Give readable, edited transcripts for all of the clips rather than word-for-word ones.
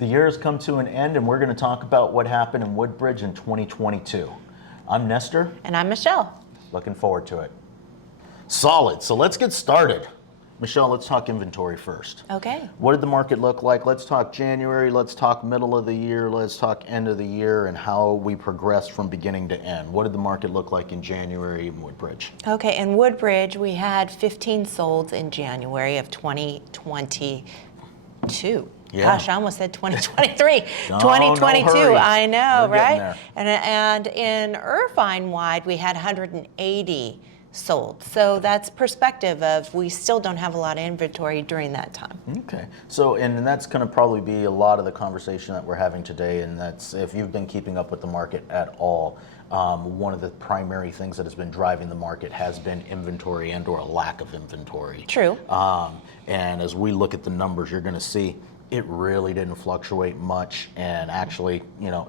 The year has come to an end, and we're going to talk about what happened in Woodbridge in 2022. I'm Nestor. And I'm Michelle. Looking forward to it. Solid. So let's get started. Michelle, let's talk inventory first. Okay. What did the market look like? Let's talk January, let's talk middle of the year, let's talk end of the year, and how we progressed from beginning to end. What did the market look like in January in Woodbridge? Okay, in Woodbridge, we had 15 solds in January of 2022. Yeah. Gosh, I almost said 2023. No 2022, hurry. I know, We're getting right? there. And in Irvine wide, we had 180 sold. So that's perspective of we still don't have a lot of inventory during that time. Okay. So, and that's going to probably be a lot of the conversation that we're having today, and that's if you've been keeping up with the market at all. One of the primary things that has been driving the market has been inventory and or a lack of inventory. True. And as we look at the numbers, you're going to see it really didn't fluctuate much, and actually,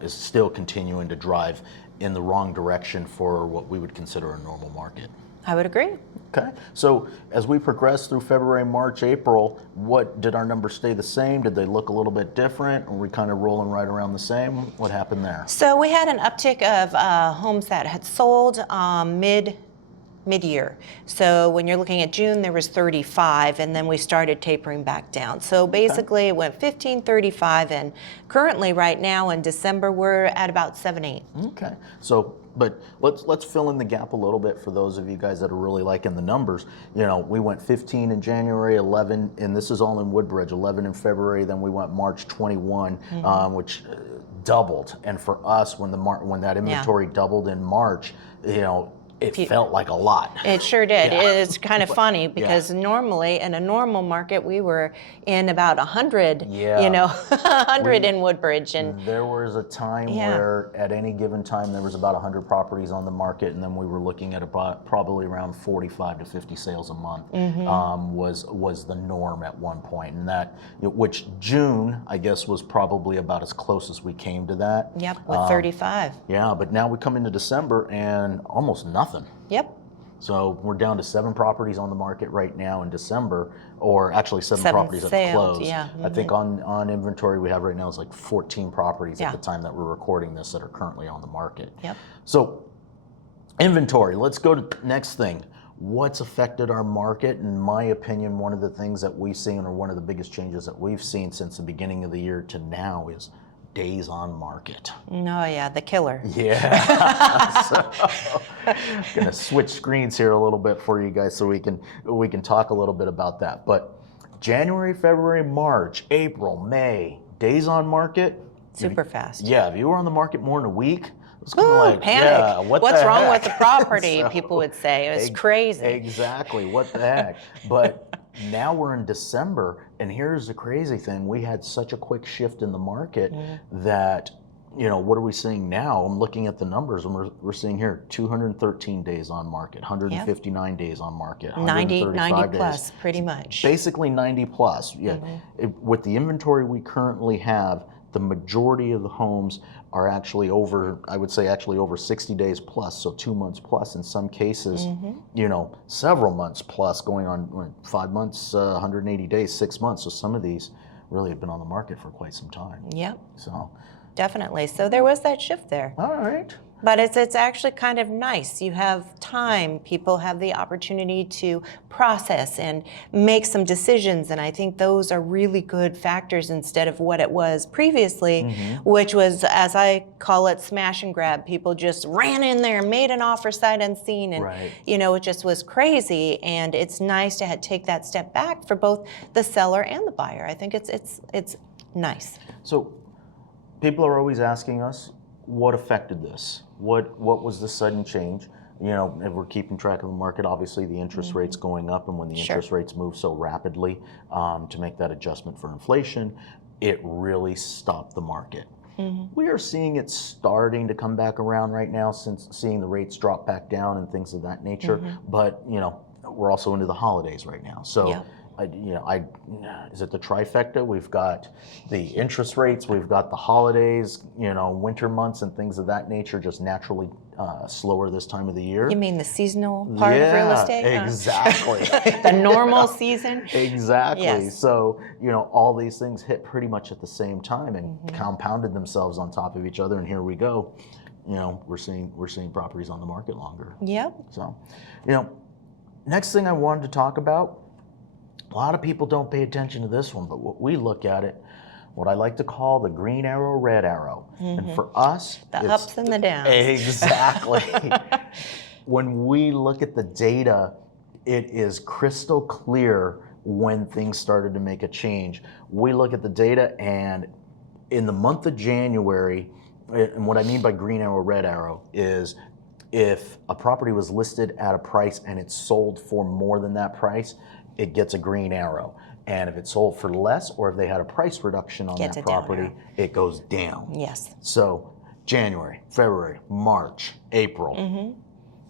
is still continuing to drive in the wrong direction for what we would consider a normal market. I would agree. Okay, so as we progress through February, March, April, what did our numbers stay the same? Did they look a little bit different? Were we kind of rolling right around the same? What happened there? So we had an uptick of homes that had sold mid-year. So when you're looking at June, there was 35, and then we started tapering back down. So basically it went 15, 35, and currently right now in December, we're at about 7, 8. Okay, so but let's fill in the gap a little bit for those of you guys that are really liking the numbers. We went 15 in January, 11, and this is all in Woodbridge, 11 in February, then we went March 21, which doubled. And for us, when that inventory doubled in March, it felt like a lot. It sure did. Yeah. It's kind of funny because normally in a normal market we were in about 100, 100 in Woodbridge. And there was a time where at any given time there was about 100 properties on the market, and then we were looking at about probably around 45 to 50 sales a month was the norm at one point. And that, which June, I guess, was probably about as close as we came to that. Yep, with 35. Yeah, but now we come into December and almost nothing. Yep. So we're down to 7 properties on the market right now in December, or actually 7 properties that have closed. Yeah. I think on inventory we have right now is like 14 properties at Yeah. the time that we're recording this that are currently on the market. Yep. So inventory, let's go to the next thing. What's affected our market? In my opinion, one of the things that we've seen, or one of the biggest changes that we've seen since the beginning of the year to now, is days on market. Oh yeah, the killer. Yeah. So, I'm gonna switch screens here a little bit for you guys so we can talk a little bit about that. But January, February, March, April, May, days on market. Super fast. Yeah, if you were on the market more than a week, it's kind of like panic. Yeah, What's wrong heck? with the property? So, people would say it was crazy. Exactly. What the heck? But now we're in December, and here's the crazy thing. We had such a quick shift in the market that, what are we seeing now? I'm looking at the numbers, and we're seeing here 213 days on market, 159 days on market, 90 days. plus, pretty much. Basically 90 plus. Yeah. With the inventory we currently have, the majority of the homes are actually over, I would say actually over 60 days plus, so 2 months plus in some cases, several months plus, going on 5 months, 180 days, 6 months. So some of these really have been on the market for quite some time. Yep. So Definitely. So there was that shift there. all right. But it's actually kind of nice. You have time. People have the opportunity to process and make some decisions. And I think those are really good factors instead of what it was previously, which was, as I call it, smash and grab. People just ran in there, made an offer sight unseen, and it just was crazy. And it's nice to take that step back for both the seller and the buyer. I think it's nice. So people are always asking us, what affected this? What was the sudden change? If we're keeping track of the market, obviously the interest rates going up, and when the interest rates move so rapidly to make that adjustment for inflation, it really stopped the market. We are seeing it starting to come back around right now, since seeing the rates drop back down and things of that nature. But we're also into the holidays right now, so is it the trifecta? We've got the interest rates, we've got the holidays, winter months and things of that nature, just naturally slower this time of the year. You mean the seasonal part of real estate? Exactly. The normal season? Exactly. Yes. So, all these things hit pretty much at the same time and compounded themselves on top of each other. And here we go. We're seeing properties on the market longer. Yep. So, next thing I wanted to talk about, a lot of people don't pay attention to this one, but what we look at it, what I like to call the green arrow, red arrow. And for us, the ups and the downs. Exactly. When we look at the data, it is crystal clear when things started to make a change. We look at the data, and in the month of January, and what I mean by green arrow, red arrow is if a property was listed at a price and it's sold for more than that price, it gets a green arrow. And if it sold for less, or if they had a price reduction on that property, it goes down. Yes. So January, February, March, April.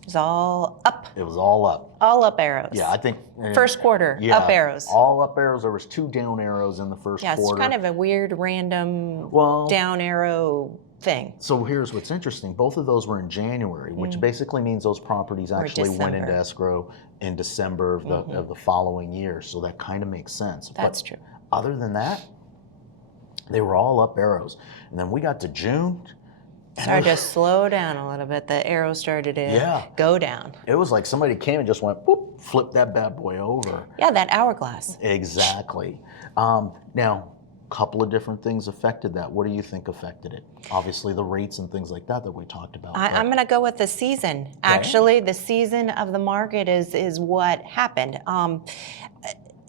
It was all up. It was all up. All up arrows. Yeah, I think. First quarter, up arrows. All up arrows. There was 2 down arrows in the first quarter. Yeah, it's kind of a weird, random down arrow thing. So here's what's interesting. Both of those were in January, which basically means those properties actually went into escrow in December of the following year. So that kind of makes sense. That's true. Other than that, they were all up arrows. And then we got to June. Started to slow down a little bit. The arrow started to go down. It was like somebody came and just went, whoop, flipped that bad boy over. Yeah, that hourglass. Exactly. Now, a couple of different things affected that. What do you think affected it? Obviously, the rates and things like that we talked about. I'm going to go with the season. Okay. Actually, the season of the market is what happened.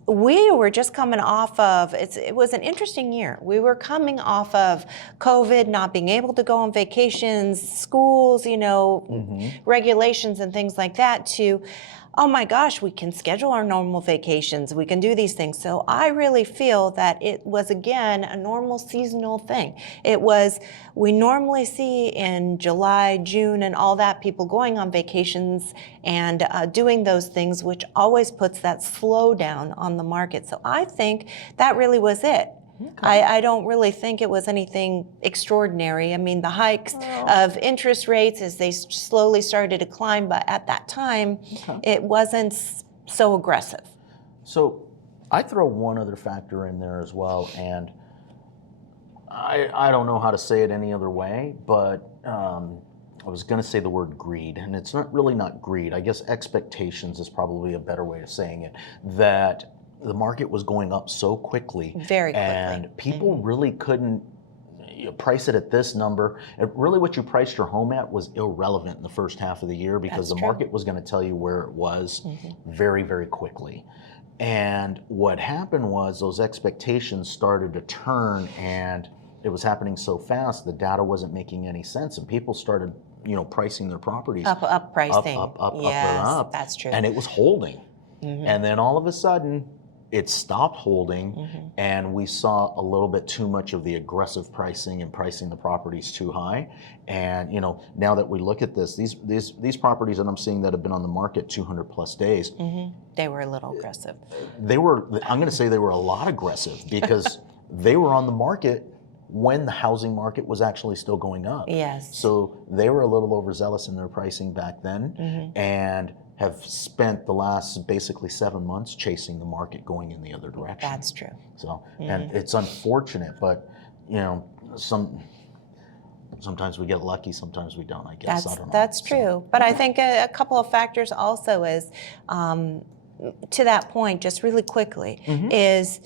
We were just coming off of, it was an interesting year. We were coming off of COVID, not being able to go on vacations, schools, regulations and things like that, to, oh my gosh, we can schedule our normal vacations. We can do these things. So I really feel that it was, again, a normal seasonal thing. It was, we normally see in July, June, and all that, people going on vacations and doing those things, which always puts that slowdown on the market. So I think that really was it. Okay. I don't really think it was anything extraordinary. I mean, the hikes of interest rates as they slowly started to climb, but at that time, it wasn't so aggressive. So I throw one other factor in there as well, and I don't know how to say it any other way, but I was going to say the word greed, and it's really not greed. I guess expectations is probably a better way of saying it, that the market was going up so quickly. Very quickly. And people really couldn't price it at this number. And really what you priced your home at was irrelevant in the first half of the year because the market was going to tell you where it was very, very quickly. And what happened was those expectations started to turn, and it was happening so fast, the data wasn't making any sense, and people started, pricing their properties. Up pricing. Up. That's true. And it was holding. And then all of a sudden, it stopped holding, and we saw a little bit too much of the aggressive pricing and pricing the properties too high. And now that we look at this, these properties that I'm seeing that have been on the market 200 plus days, they were a little aggressive. I'm going to say they were a lot aggressive because they were on the market when the housing market was actually still going up. Yes. So they were a little overzealous in their pricing back then, and have spent the last basically 7 months chasing the market going in the other direction. That's true. So, and it's unfortunate, but sometimes we get lucky, sometimes we don't, I guess. I don't know. That's true. But I think a couple of factors also is, to that point, just really quickly, is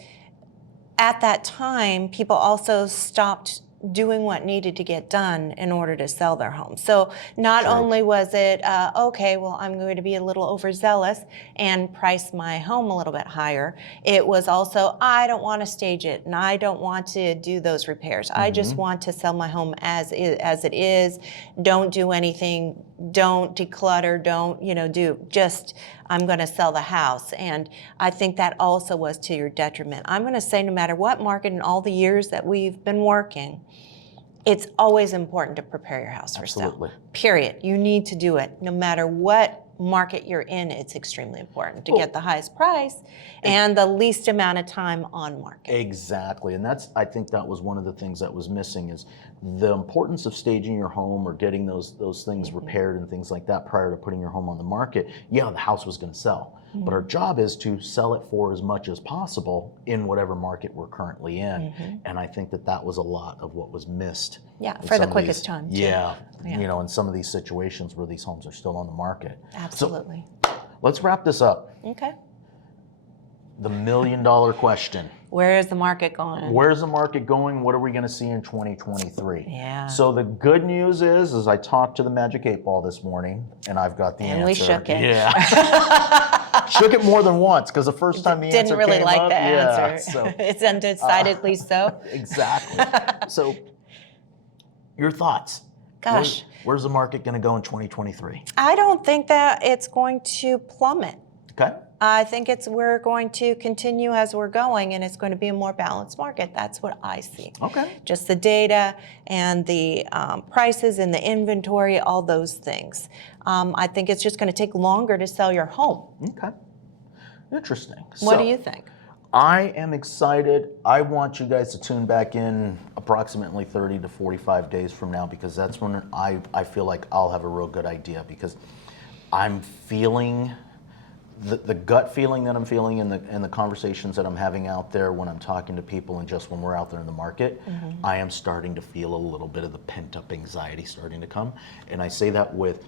at that time, people also stopped doing what needed to get done in order to sell their home. So not only was it, okay, well, I'm going to be a little overzealous and price my home a little bit higher, it was also, I don't want to stage it and I don't want to do those repairs. I just want to sell my home as it is. Don't do anything, don't declutter, don't, I'm going to sell the house. And I think that also was to your detriment. I'm going to say no matter what market in all the years that we've been working, it's always important to prepare your house for sale. Period. You need to do it no matter what market you're in, it's extremely important to get the highest price and the least amount of time on market. Exactly, and I think that was one of the things that was missing, is the importance of staging your home or getting those things repaired and things like that prior to putting your home on the market. Yeah, the house was going to sell, but our job is to sell it for as much as possible in whatever market we're currently in. And I think that was a lot of what was missed. Yeah, for the quickest time, too. Yeah, you know, in some of these situations where these homes are still on the market. Absolutely. So, let's wrap this up. Okay. The $1 million question. Where is the market going? Where's the market going? What are we going to see in 2023? Yeah. So the good news is I talked to the Magic 8 Ball this morning, and I've got the answer. And we shook it. Yeah. Shook it more than once, because the first time the answer didn't really came like up, the answer. Yeah, so, it's undecidedly so. Exactly. So, your thoughts? Gosh. Where's the market going to go in 2023? I don't think that it's going to plummet. Okay. I think we're going to continue as we're going, and it's going to be a more balanced market. That's what I see. Okay. Just the data and the prices and the inventory, all those things. I think it's just going to take longer to sell your home. Okay. Interesting. What do you think? I am excited. I want you guys to tune back in approximately 30 to 45 days from now, because that's when I feel like I'll have a real good idea, because I'm feeling the gut feeling that I'm feeling in the conversations that I'm having out there when I'm talking to people and just when we're out there in the market. I am starting to feel a little bit of the pent-up anxiety starting to come. And I say that with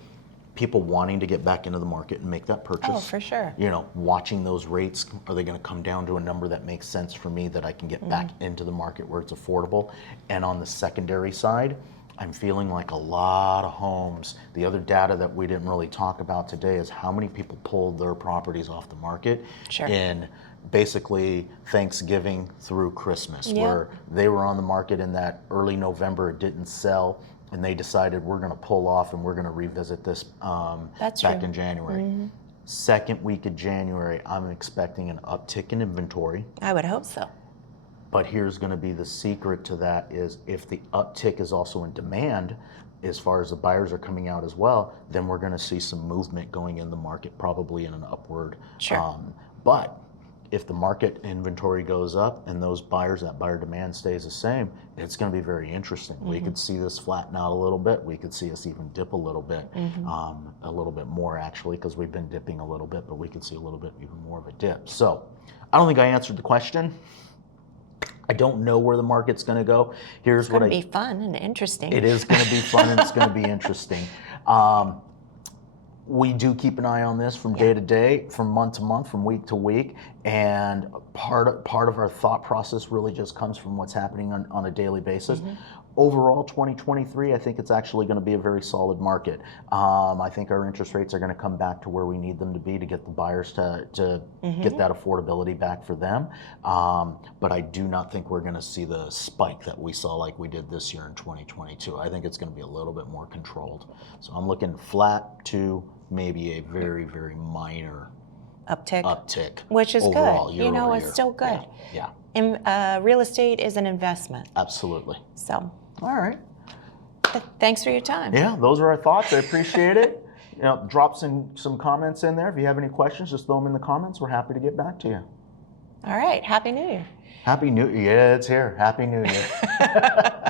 people wanting to get back into the market and make that purchase. Oh, for sure. You know, watching those rates, are they going to come down to a number that makes sense for me, that I can get back into the market where it's affordable? And on the secondary side, I'm feeling like a lot of homes. The other data that we didn't really talk about today is how many people pulled their properties off the market in basically Thanksgiving through Christmas, where they were on the market in that early November, it didn't sell, and they decided we're going to pull off and we're going to revisit this back in January. Second week of January, I'm expecting an uptick in inventory. I would hope so. But here's going to be the secret to that, is if the uptick is also in demand, as far as the buyers are coming out as well, then we're going to see some movement going in the market, probably in an upward. But if the market inventory goes up and those buyers, that buyer demand stays the same, it's going to be very interesting. We could see this flatten out a little bit. We could see us even dip a little bit more actually, because we've been dipping a little bit, but we could see a little bit even more of a dip. So I don't think I answered the question. I don't know where the market's going to go. Here's what It's going to be fun and interesting. It is going to be fun and it's going to be interesting. We do keep an eye on this from day to day, from month to month, from week to week, and part of our thought process really just comes from what's happening on a daily basis. Overall, 2023, I think it's actually going to be a very solid market. I think our interest rates are going to come back to where we need them to be to get the buyers to get that affordability back for them. But I do not think we're going to see the spike that we saw like we did this year in 2022. I think it's going to be a little bit more controlled. So I'm looking flat to maybe a very, very minor uptick, which is overall, good. year You know, over it's year. still good. Yeah. Real estate is an investment. Absolutely. So, all right. Thanks for your time. Yeah, those are our thoughts. I appreciate it. You know, drop some comments in there. If you have any questions, just throw them in the comments. We're happy to get back to you. All right. Happy New Year. Happy New Year. Yeah, it's here. Happy New Year.